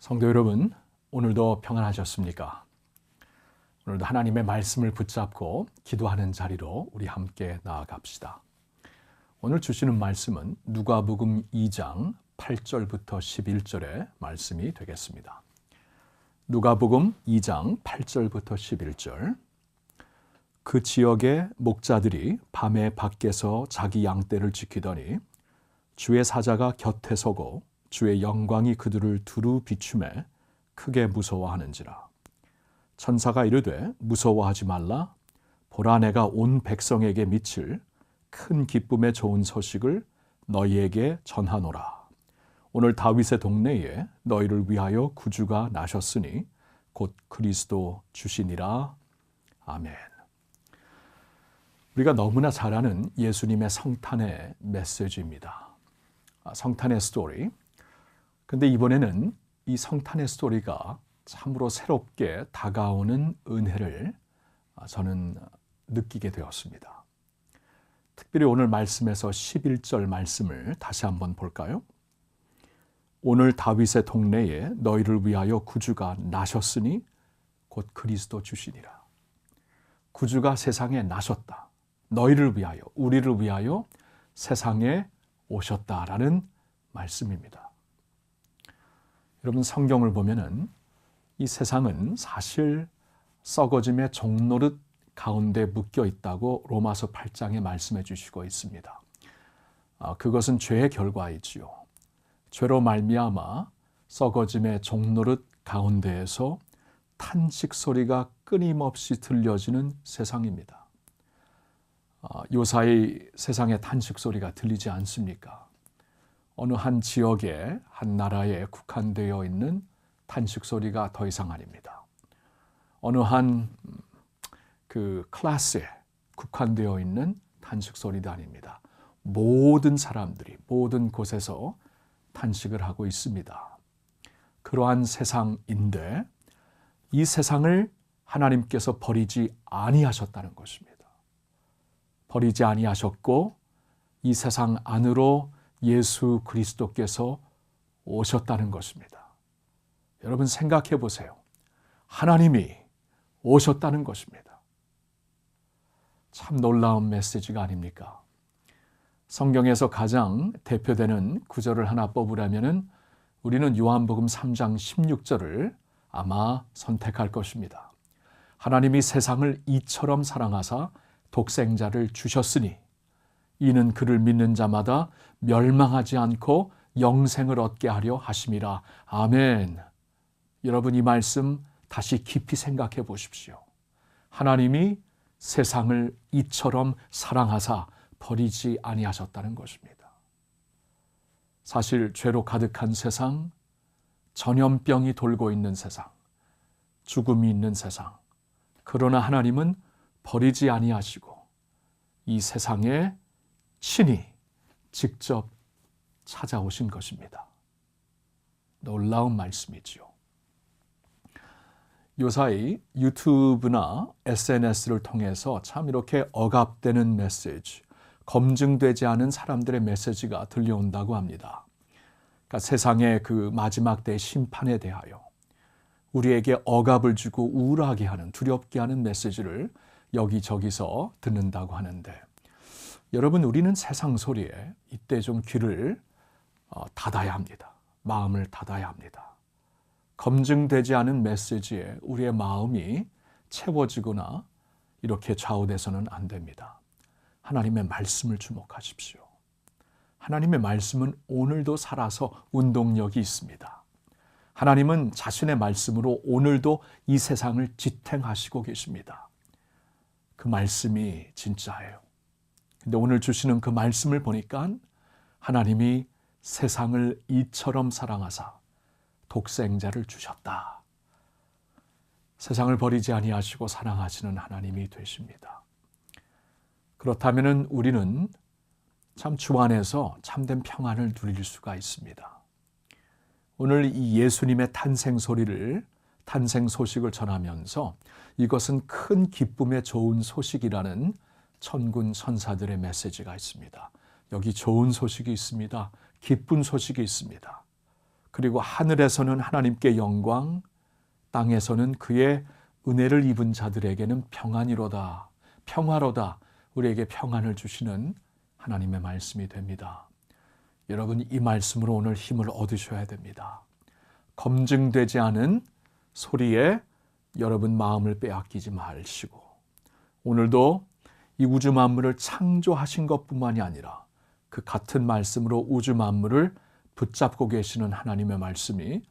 성도 여러분, 오늘도 평안하셨습니까? 오늘도 하나님의 말씀을 붙잡고 기도하는 자리로 우리 함께 나아갑시다. 오늘 주시는 말씀은 누가복음 2장 8절부터 11절의 말씀이 되겠습니다. 누가복음 2장 8절부터 11절. 그 지역의 목자들이 밤에 밖에서 자기 양떼를 지키더니 주의 사자가 곁에 서고 주의 영광이 그들을 두루 비추매 크게 무서워하는지라. 천사가 이르되 무서워하지 말라. 보라, 내가 온 백성에게 미칠 큰 기쁨의 좋은 소식을 너희에게 전하노라. 오늘 다윗의 동네에 너희를 위하여 구주가 나셨으니 곧 그리스도 주시니라. 아멘. 우리가 너무나 잘 아는 예수님의 성탄의 메시지입니다. 성탄의 스토리. 근데 이번에는 이 성탄의 스토리가 참으로 새롭게 다가오는 은혜를 저는 느끼게 되었습니다. 특별히 오늘 말씀에서 11절 말씀을 다시 한번 볼까요? 오늘 다윗의 동네에 너희를 위하여 구주가 나셨으니 곧 그리스도 주시니라. 구주가 세상에 나셨다. 너희를 위하여, 우리를 위하여 세상에 오셨다라는 말씀입니다. 여러분, 성경을 보면은 이 세상은 사실 썩어짐의 종노릇 가운데 묶여 있다고 로마서 8장에 말씀해 주시고 있습니다. 그것은 죄의 결과이지요. 죄로 말미암아 썩어짐의 종노릇 가운데에서 탄식 소리가 끊임없이 들려지는 세상입니다. 요사이 세상의 탄식 소리가 들리지 않습니까? 어느 한 지역에, 한 나라에 국한되어 있는 탄식 소리가 더 이상 아닙니다. 어느 한 클래스에 국한되어 있는 탄식 소리도 아닙니다. 모든 사람들이 모든 곳에서 탄식을 하고 있습니다. 그러한 세상인데 이 세상을 하나님께서 버리지 아니하셨다는 것입니다. 버리지 아니하셨고 이 세상 안으로 예수 그리스도께서 오셨다는 것입니다. 여러분, 생각해 보세요. 하나님이 오셨다는 것입니다. 참 놀라운 메시지가 아닙니까? 성경에서 가장 대표되는 구절을 하나 뽑으라면 우리는 요한복음 3장 16절을 아마 선택할 것입니다. 하나님이 세상을 이처럼 사랑하사 독생자를 주셨으니 이는 그를 믿는 자마다 멸망하지 않고 영생을 얻게 하려 하심이라. 아멘. 여러분, 이 말씀 다시 깊이 생각해 보십시오. 하나님이 세상을 이처럼 사랑하사 버리지 아니하셨다는 것입니다. 사실 죄로 가득한 세상, 전염병이 돌고 있는 세상, 죽음이 있는 세상. 그러나 하나님은 버리지 아니하시고 이 세상에 친히 직접 찾아오신 것입니다. 놀라운 말씀이지요. 요사이 유튜브나 SNS를 통해서 참 이렇게 억압되는 메시지, 검증되지 않은 사람들의 메시지가 들려온다고 합니다. 그러니까 세상의 그 마지막 때 심판에 대하여 우리에게 억압을 주고 우울하게 하는, 두렵게 하는 메시지를 여기저기서 듣는다고 하는데, 여러분, 우리는 세상 소리에 이때 좀 귀를 닫아야 합니다. 마음을 닫아야 합니다. 검증되지 않은 메시지에 우리의 마음이 채워지거나 이렇게 좌우돼서는 안 됩니다. 하나님의 말씀을 주목하십시오. 하나님의 말씀은 오늘도 살아서 운동력이 있습니다. 하나님은 자신의 말씀으로 오늘도 이 세상을 지탱하시고 계십니다. 그 말씀이 진짜예요. 근데 오늘 주시는 그 말씀을 보니까 하나님이 세상을 이처럼 사랑하사 독생자를 주셨다. 세상을 버리지 아니하시고 사랑하시는 하나님이 되십니다. 그렇다면 우리는 참 주 안에서 참된 평안을 누릴 수가 있습니다. 오늘 이 예수님의 탄생 소식을 전하면서 이것은 큰 기쁨의 좋은 소식이라는 천군 천사들의 메시지가 있습니다. 여기 좋은 소식이 있습니다. 기쁜 소식이 있습니다. 그리고 하늘에서는 하나님께 영광, 땅에서는 그의 은혜를 입은 자들에게는 평안이로다, 평화로다, 우리에게 평안을 주시는 하나님의 말씀이 됩니다. 여러분, 이 말씀으로 오늘 힘을 얻으셔야 됩니다. 검증되지 않은 소리에 여러분 마음을 빼앗기지 마시고, 오늘도 이 우주 만물을 창조하신 것뿐만이 아니라 그 같은 말씀으로 우주 만물을 붙잡고 계시는 하나님의 말씀이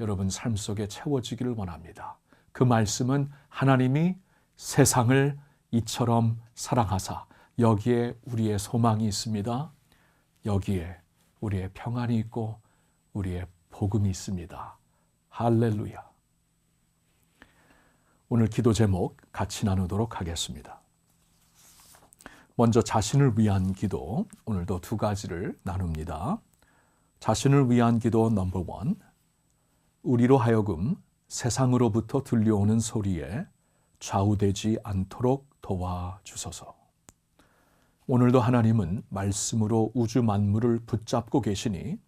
여러분 삶 속에 채워지기를 원합니다. 그 말씀은 하나님이 세상을 이처럼 사랑하사 여기에 우리의 소망이 있습니다. 여기에 우리의 평안이 있고 우리의 복음이 있습니다. 할렐루야. 오늘 기도 제목 같이 나누도록 하겠습니다. 먼저 자신을 위한 기도, 오늘도 두 가지를 나눕니다. 자신을 위한 기도 넘버 1, 우리로 하여금 세상으로부터 들려오는 소리에 좌우되지 않도록 도와주소서. 오늘도 하나님은 말씀으로 우주 만물을 붙잡고 계시니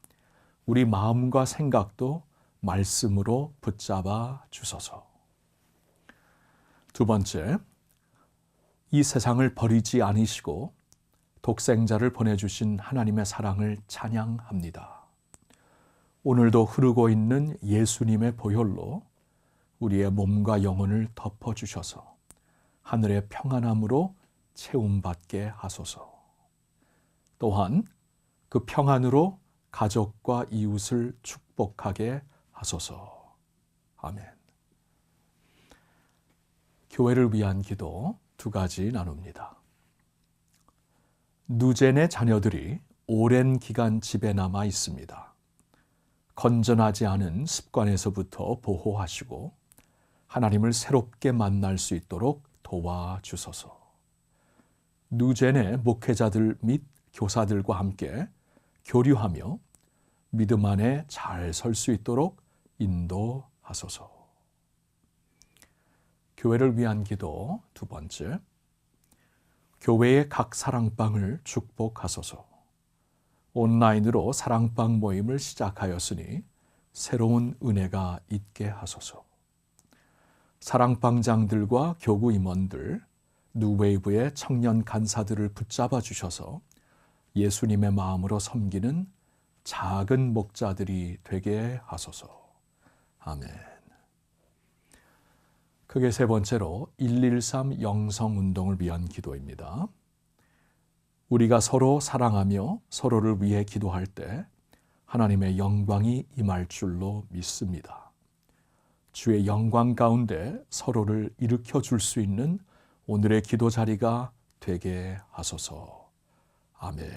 우리 마음과 생각도 말씀으로 붙잡아 주소서. 두 번째, 이 세상을 버리지 않으시고 독생자를 보내주신 하나님의 사랑을 찬양합니다. 오늘도 흐르고 있는 예수님의 보혈로 우리의 몸과 영혼을 덮어주셔서 하늘의 평안함으로 채움받게 하소서. 또한 그 평안으로 가족과 이웃을 축복하게 하소서. 아멘. 교회를 위한 기도 두 가지 나눕니다. 누젠의 자녀들이 오랜 기간 집에 남아 있습니다. 건전하지 않은 습관에서부터 보호하시고 하나님을 새롭게 만날 수 있도록 도와주소서. 누젠의 목회자들 및 교사들과 함께 교류하며 믿음 안에 잘 설 수 있도록 인도하소서. 교회를 위한 기도 두 번째, 교회의 각 사랑방을 축복하소서. 온라인으로 사랑방 모임을 시작하였으니 새로운 은혜가 있게 하소서. 사랑방장들과 교구 임원들, 뉴웨이브의 청년 간사들을 붙잡아 주셔서 예수님의 마음으로 섬기는 작은 목자들이 되게 하소서. 아멘. 크게 세 번째로 113 영성운동을 위한 기도입니다. 우리가 서로 사랑하며 서로를 위해 기도할 때 하나님의 영광이 임할 줄로 믿습니다. 주의 영광 가운데 서로를 일으켜 줄 수 있는 오늘의 기도 자리가 되게 하소서. 아멘.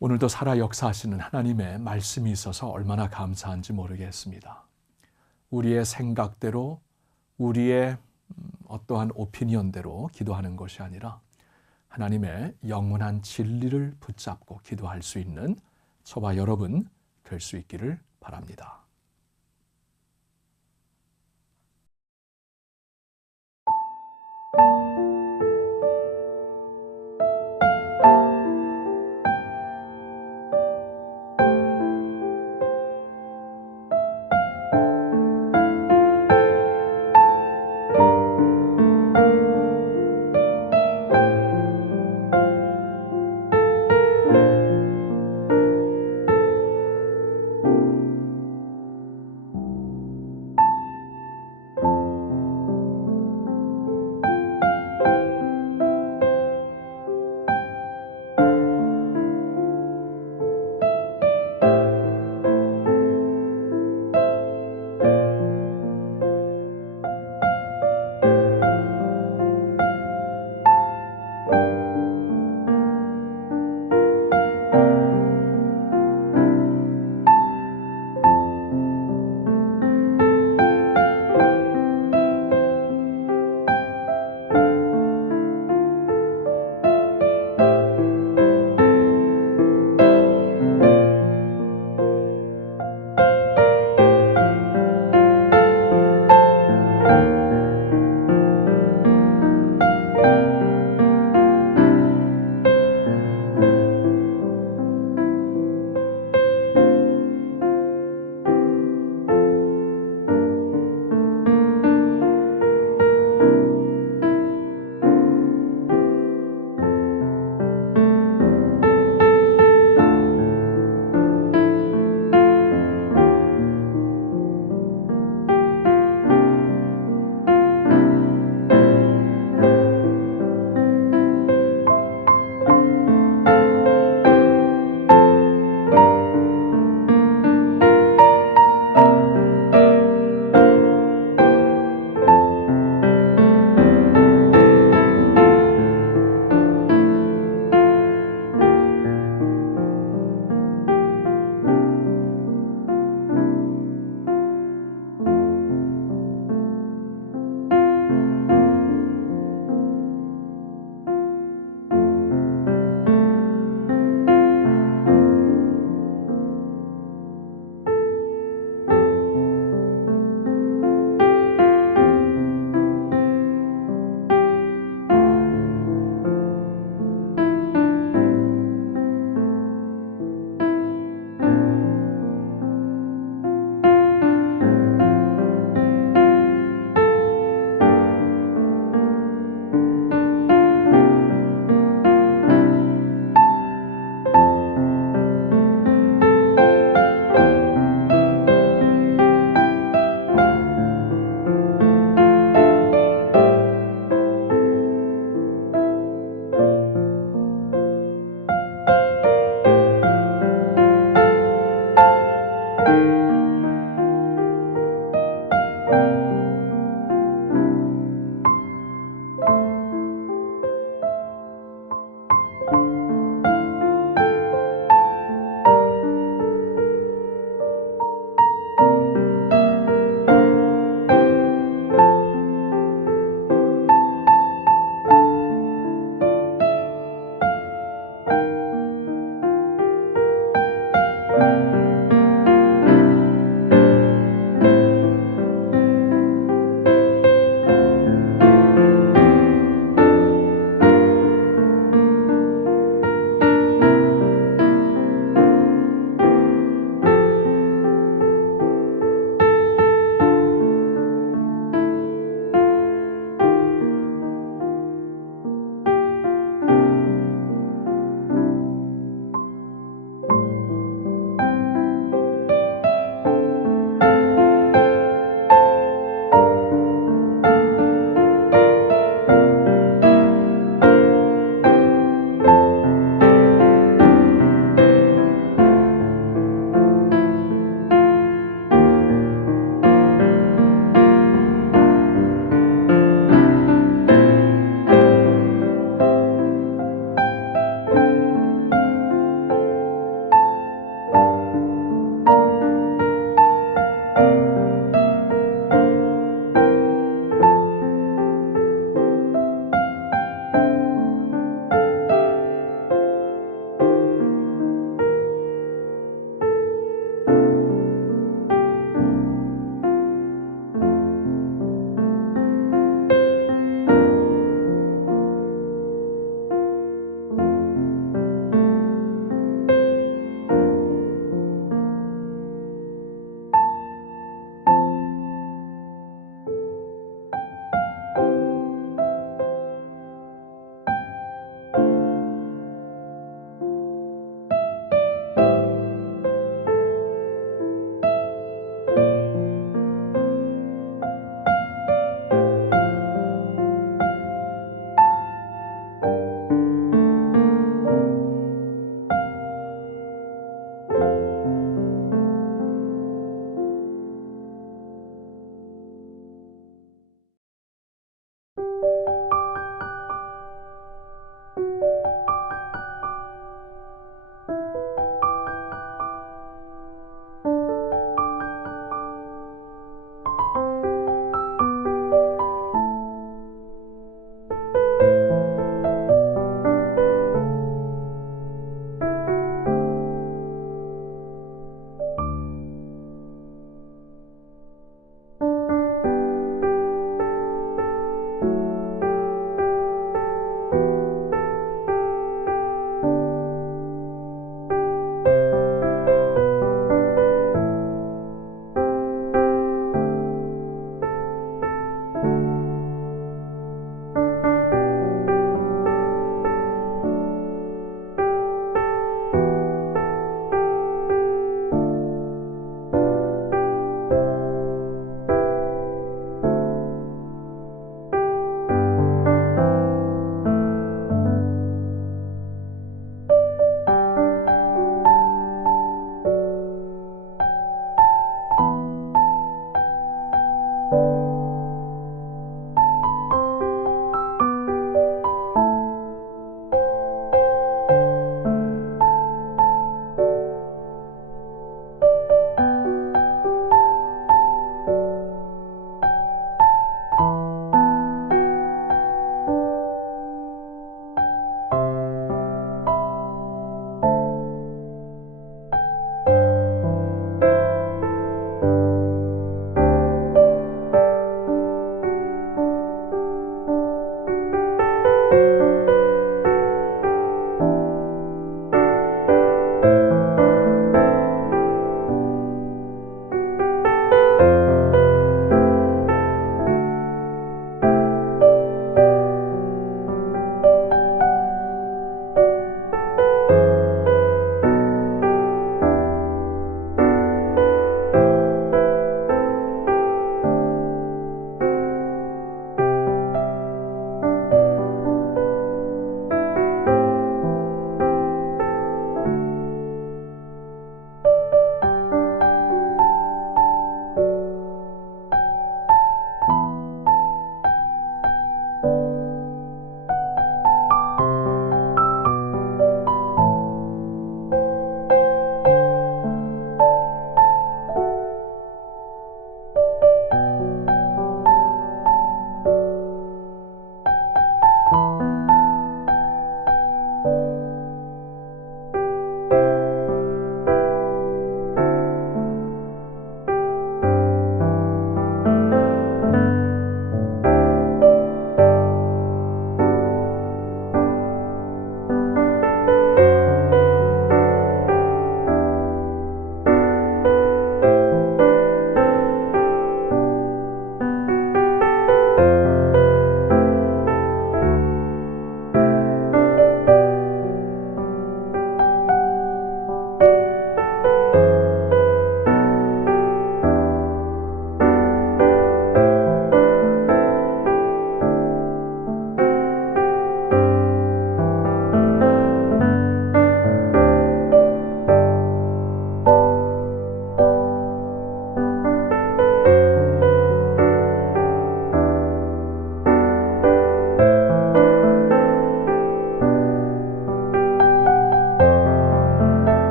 오늘도 살아 역사하시는 하나님의 말씀이 있어서 얼마나 감사한지 모르겠습니다. 우리의 생각대로, 우리의 어떠한 오피니언대로 기도하는 것이 아니라 하나님의 영원한 진리를 붙잡고 기도할 수 있는 저와 여러분 될 수 있기를 바랍니다.